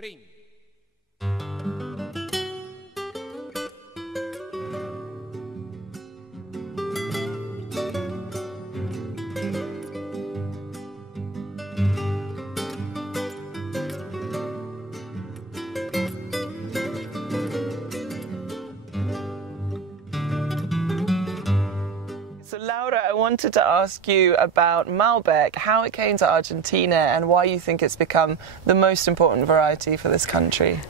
Prim. So Laura, I wanted to ask you about Malbec, how it came to Argentina and why you think it's become the most important variety for this country.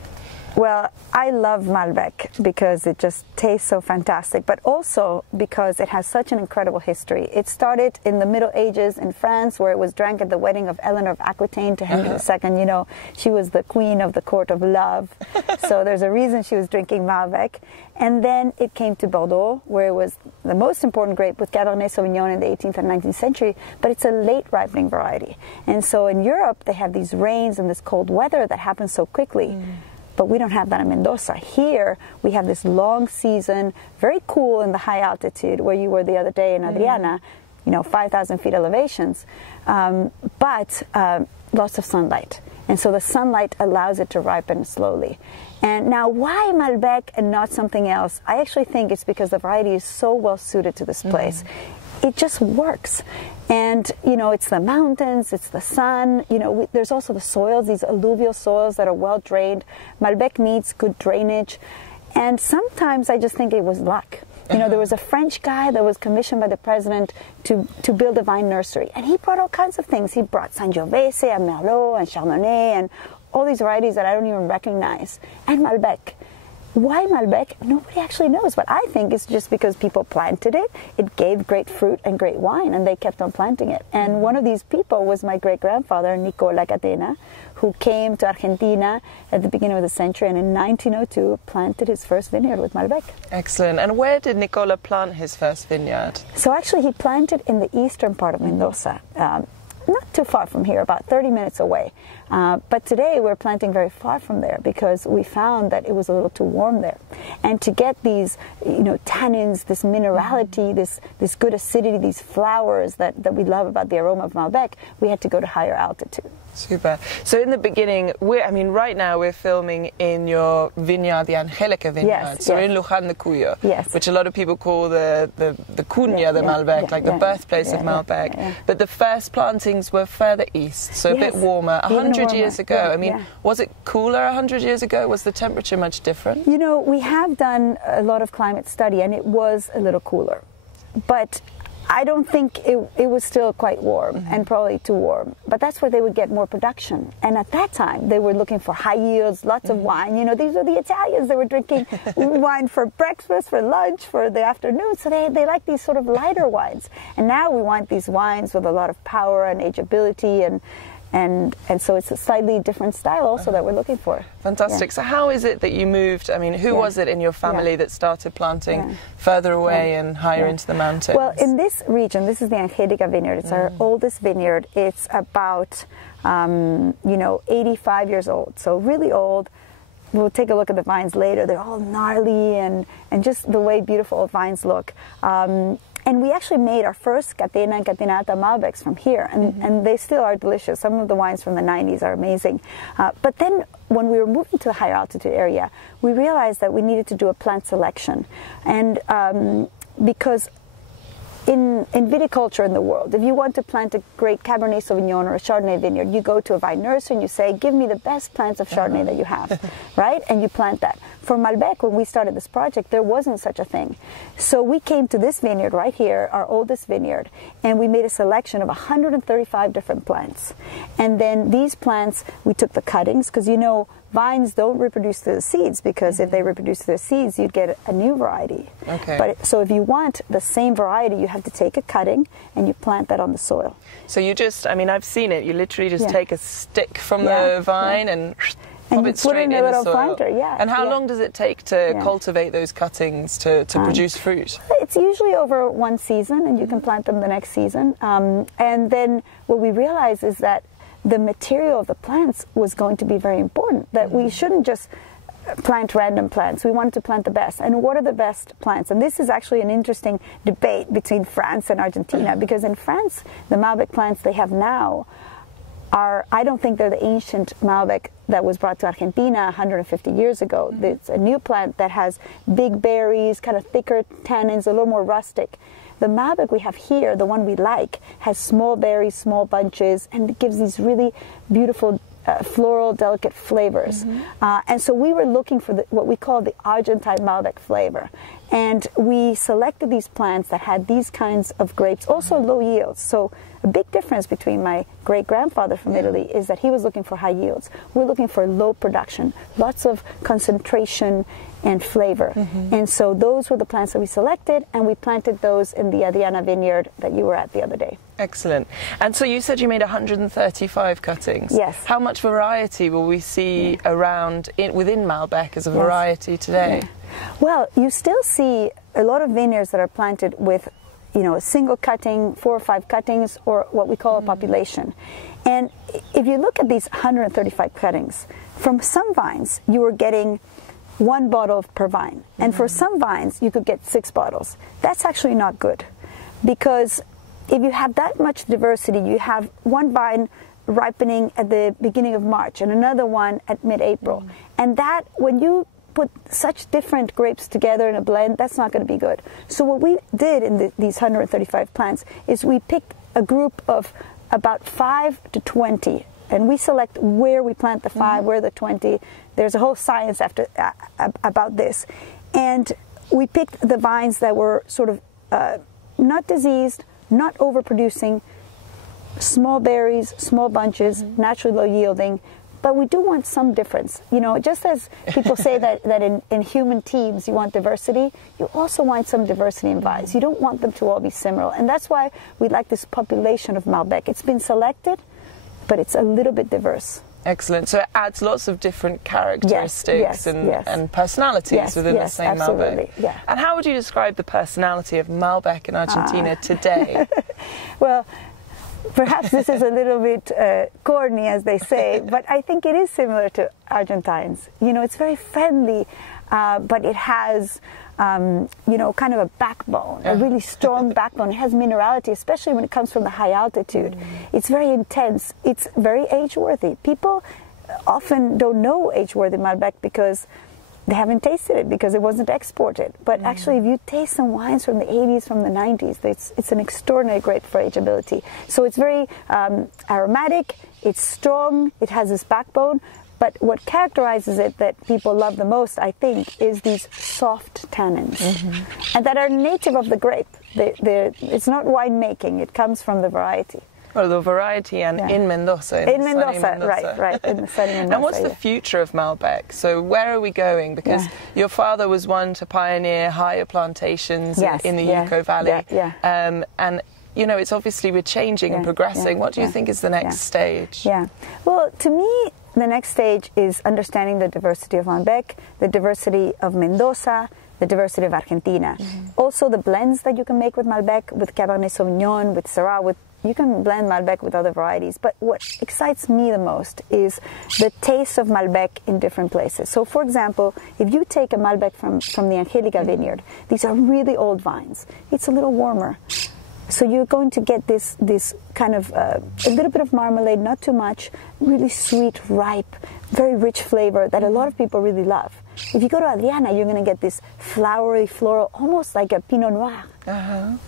Well, I love Malbec because it just tastes so fantastic, but also because it has such an incredible history. It started in the Middle Ages in France, where it was drank at the wedding of Eleanor of Aquitaine to Henry II. You know, she was the queen of the court of love, so there's a reason she was drinking Malbec. And then it came to Bordeaux, where it was the most important grape with Cabernet Sauvignon in the 18th and 19th century, but it's a late ripening variety. And so in Europe, they have these rains and this cold weather that happens so quickly. But we don't have that in Mendoza. Here, we have this long season, very cool in the high altitude, where you were the other day in Adriana, you know, 5,000 feet elevations, but lots of sunlight. And so the sunlight allows it to ripen slowly. And now, why Malbec and not something else? I actually think it's because the variety is so well suited to this place. It just works. And, you know, it's the mountains, it's the sun, you know, there's also the soils, these alluvial soils that are well drained. Malbec needs good drainage. And sometimes I just think it was luck. You know, there was a French guy that was commissioned by the president to build a vine nursery. And he brought all kinds of things. He brought Sangiovese and Merlot and Chardonnay and all these varieties that I don't even recognize. And Malbec. Why Malbec? Nobody actually knows, but I think it's just because people planted it. It gave great fruit and great wine, and they kept on planting it. And one of these people was my great-grandfather, Nicola Catena, who came to Argentina at the beginning of the century, and in 1902 planted his first vineyard with Malbec. Excellent. And where did Nicola plant his first vineyard? So actually he planted in the eastern part of Mendoza. Not too far from here, about 30 minutes away. But today we're planting very far from there because we found that it was a little too warm there. And to get these, you know, tannins, this minerality, this good acidity, these flowers that we love about the aroma of Malbec, we had to go to higher altitude. Super. So in the beginning, right now we're filming in your vineyard, the Angelica Vineyards. So we're in Luján de Cuyo, which a lot of people call the Cunha de Malbec, like the birthplace of Malbec. But the first plantings were further east, so a bit warmer. 100 years ago, I mean, was it cooler 100 years ago? Was the temperature much different? You know, we have done a lot of climate study, and it was a little cooler. But I don't think it was still quite warm, and probably too warm. But that's where they would get more production. And at that time, they were looking for high yields, lots of wine. You know, these are the Italians. They were drinking wine for breakfast, for lunch, for the afternoon. So they like these sort of lighter wines. And now we want these wines with a lot of power and ageability, and so it's a slightly different style also that we're looking for. Fantastic. So how is it that you moved? I mean, who was it in your family that started planting further away and higher into the mountains? Well, in this region, this is the Angelica Vineyard. It's our oldest vineyard. It's about, you know, 85 years old, so really old. We'll take a look at the vines later. They're all gnarly and just the way beautiful old vines look. And we actually made our first Catena and Catena Malbecs from here, and they still are delicious. Some of the wines from the 90s are amazing. But then when we were moving to the higher altitude area, we realized that we needed to do a plant selection. And because in viticulture in the world, if you want to plant a great Cabernet Sauvignon or a Chardonnay vineyard, you go to a vine nursery and you say, give me the best plants of Chardonnay that you have, right? And you plant that. For Malbec, when we started this project, there wasn't such a thing. So we came to this vineyard right here, our oldest vineyard, and we made a selection of 135 different plants. And then these plants, we took the cuttings, because you know, vines don't reproduce through the seeds, because if they reproduce through the seeds, you'd get a new variety. But so if you want the same variety, you have to take a cutting and you plant that on the soil. So you just, I mean, I've seen it. You literally just take a stick from the vine and pop it straight in the soil. Planter, and how long does it take to cultivate those cuttings to produce fruit? It's usually over one season, and you can plant them the next season. And then what we realized is that the material of the plants was going to be very important, that we shouldn't just plant random plants. We wanted to plant the best. And what are the best plants? And this is actually an interesting debate between France and Argentina, because in France, the Malbec plants they have now I don't think they're the ancient Malbec that was brought to Argentina 150 years ago. It's a new plant that has big berries, kind of thicker tannins, a little more rustic. The Malbec we have here, the one we like, has small berries, small bunches, and it gives these really beautiful floral, delicate flavors. And so we were looking for what we call the Argentine Malbec flavor. And we selected these plants that had these kinds of grapes, also low yields. So a big difference between my great-grandfather from Italy is that he was looking for high yields. We're looking for low production, lots of concentration and flavor. And so those were the plants that we selected, and we planted those in the Catena Vineyard that you were at the other day. Excellent. And so you said you made 135 cuttings. Yes. How much variety will we see around within Malbec as a variety today? Well, you still see a lot of vineyards that are planted with, you know, a single cutting, 4 or 5 cuttings, or what we call a population. And if you look at these 135 cuttings, from some vines you were getting 1 bottle per vine, and for some vines you could get 6 bottles. That's actually not good, because if you have that much diversity, you have one vine ripening at the beginning of March and another one at mid-April, and that, when you put such different grapes together in a blend, that's not going to be good. So what we did in these 135 plants is we picked a group of about 5 to 20, and we select where we plant the 5, where the 20. There's a whole science about this. And we picked the vines that were sort of not diseased, not overproducing, small berries, small bunches, naturally low yielding. But we do want some difference. You know, just as people say that in human teams you want diversity, you also want some diversity in vines. You don't want them to all be similar. And that's why we like this population of Malbec. It's been selected, but it's a little bit diverse. Excellent. So it adds lots of different characteristics and personalities within the same Malbec. Yeah. And how would you describe the personality of Malbec in Argentina today? Well, perhaps this is a little bit corny, as they say, but I think it is similar to Argentines. You know, it's very friendly, but it has, you know, kind of a backbone, a really strong backbone. It has minerality, especially when it comes from the high altitude. It's very intense. It's very age-worthy. People often don't know age-worthy Malbec because they haven't tasted it, because it wasn't exported. But actually, if you taste some wines from the 80s, from the 90s, it's an extraordinary grape for ageability. So it's very aromatic, it's strong, it has this backbone. But what characterizes it that people love the most, I think, is these soft tannins, and that are native of the grape. It's not winemaking, it comes from the variety. Well, the variety and in Mendoza. In Mendoza, right, in the sunny Mendoza. And what's the future of Malbec? So where are we going? Because your father was one to pioneer higher plantations in the Yucco Valley. And, you know, it's obviously we're changing and progressing. What do you think is the next stage? Well, to me, the next stage is understanding the diversity of Malbec, the diversity of Mendoza, the diversity of Argentina. Also the blends that you can make with Malbec, with Cabernet Sauvignon, with Syrah, you can blend Malbec with other varieties. But what excites me the most is the taste of Malbec in different places. So, for example, if you take a Malbec from the Angelica vineyard, these are really old vines. It's a little warmer. So you're going to get this kind of a little bit of marmalade, not too much, really sweet, ripe, very rich flavor that a lot of people really love. If you go to Adriana, you're going to get this flowery, floral, almost like a Pinot Noir.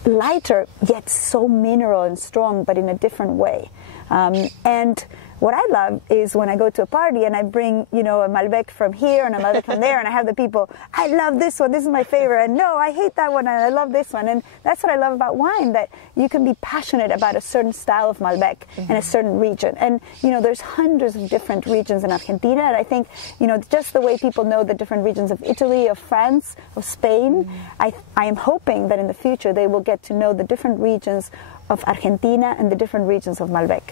Lighter, yet so mineral and strong, but in a different way. And what I love is when I go to a party and I bring, you know, a Malbec from here and a Malbec from there, and I have the people, I love this one, this is my favorite, and no, I hate that one, and I love this one. And that's what I love about wine, that you can be passionate about a certain style of Malbec in a certain region. And, you know, there's hundreds of different regions in Argentina, and I think, you know, just the way people know the different regions of Italy, of France, of Spain, I am hoping that in the future they will get to know the different regions of Argentina and the different regions of Malbec.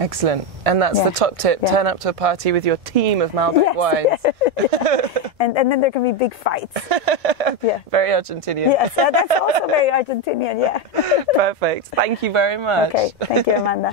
Excellent. And that's the top tip. Turn up to a party with your team of Malbec wines. And then there can be big fights. Very Argentinian. Yes, that's also very Argentinian, Perfect. Thank you very much. Okay, thank you, Amanda.